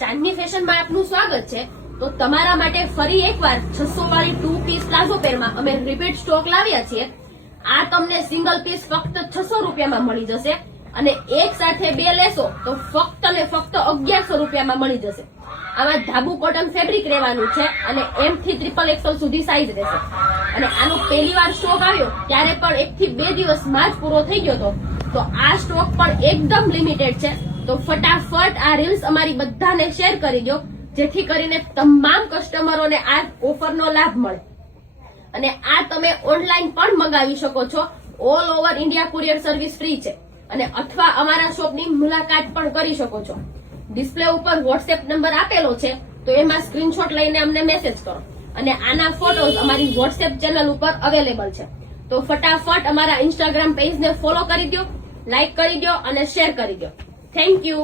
ચાંદની ફેશનમાં આપનું સ્વાગત છે। તો તમારા માટે ફરી એકવાર 600 વાળી 2 પીસ પ્લાઝો પેરમાં અમે રિપીટ સ્ટોક લાવ્યા છીએ। આ તમને સિંગલ પીસ ફક્ત 600 રૂપિયામાં મળી જશે અને એક સાથે બે લેશો તો ફક્ત ને ફક્ત 1100 રૂપિયામાં મળી જશે। આમાં ધાબુ કોટન ફેબ્રિક રહેવાનું છે અને M થી XXL સુધી સાઈઝ રહેશે અને આનો પહેલી વાર સ્ટોક આવ્યો ત્યારે પણ 1 થી 2 દિવસમાં જ પૂરો થઈ ગયો હતો। તો આ સ્ટોક પણ એકદમ લિમિટેડ છે। તો ફટાફટ આ રીલ્સ અમારી બધાને શેર કરી દો જેથી કરીને તમામ કસ્ટમરોને આ ઓફરનો લાભ મળે અને આ તમે ઓનલાઈન પણ મંગાવી શકો છો। All over India courier service free છે અને અથવા અમારા શોપની મુલાકાત પણ કરી શકો છો। ડિસ્પ્લે ઉપર વોટ્સએપ નંબર આપેલો છે તો એમાં સ્ક્રીનશોટ લઈને અમને મેસેજ કરો અને આના ફોટોઝ અમારી વોટ્સએપ ચેનલ ઉપર અવેલેબલ છે। તો ફટાફટ અમારા ઇન્સ્ટાગ્રામ પેજને ફોલો કરી દો, લાઈક કરી દો અને શેર કરી દો। Thank you.